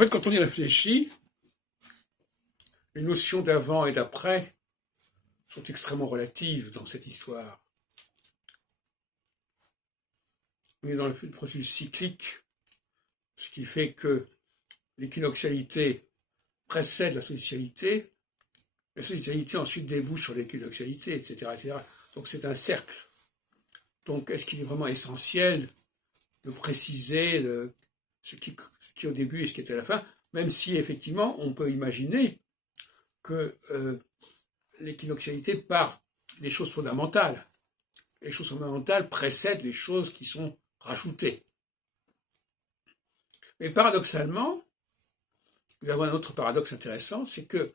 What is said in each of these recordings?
En fait, quand on y réfléchit, les notions d'avant et d'après sont extrêmement relatives dans cette histoire. On est dans le processus cyclique, ce qui fait que l'équinoxialité précède la solsticialité ensuite débouche sur l'équinoxialité, etc., etc. Donc c'est un cercle. Donc est-ce qu'il est vraiment essentiel de préciser ce qui est au début et ce qui est à la fin, même si effectivement on peut imaginer que l'équinoxialité part des choses fondamentales. Les choses fondamentales précèdent les choses qui sont rajoutées. Mais paradoxalement, nous avons un autre paradoxe intéressant, c'est que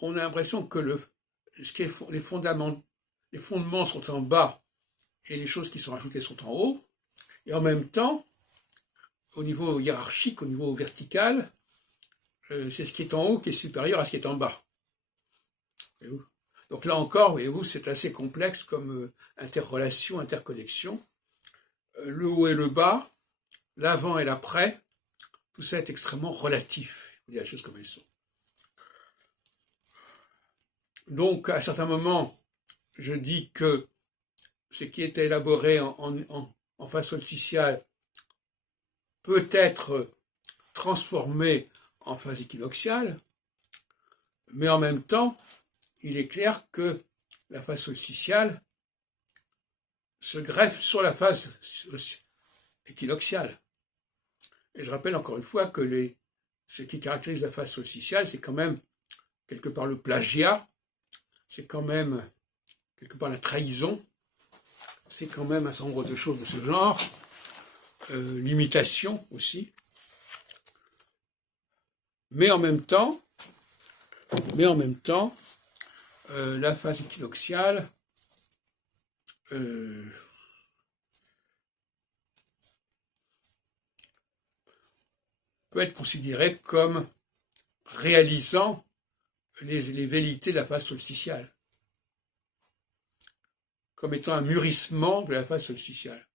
on a l'impression que les fondements sont en bas et les choses qui sont rajoutées sont en haut, et en même temps, au niveau hiérarchique, au niveau vertical, c'est ce qui est en haut qui est supérieur à ce qui est en bas. Voyez-vous ? Donc là encore, voyez-vous, c'est assez complexe comme interrelation, interconnexion. Le haut et le bas, l'avant et l'après, tout ça est extrêmement relatif. Il y a des choses comme elles sont. Donc, à certains moments, je dis que ce qui est élaboré en phase solsticiale peut être transformé en phase équinoxiale, mais en même temps, il est clair que la phase solsticiale se greffe sur la phase équinoxiale. Et je rappelle encore une fois que ce qui caractérise la phase solsticiale, c'est quand même quelque part le plagiat, c'est quand même quelque part la trahison, c'est quand même un certain nombre de choses de ce genre, l'imitation aussi. Mais en même temps, la phase équinoxiale peut être considérée comme réalisant les velléités de la phase solsticiale, comme étant un mûrissement de la phase solsticiale.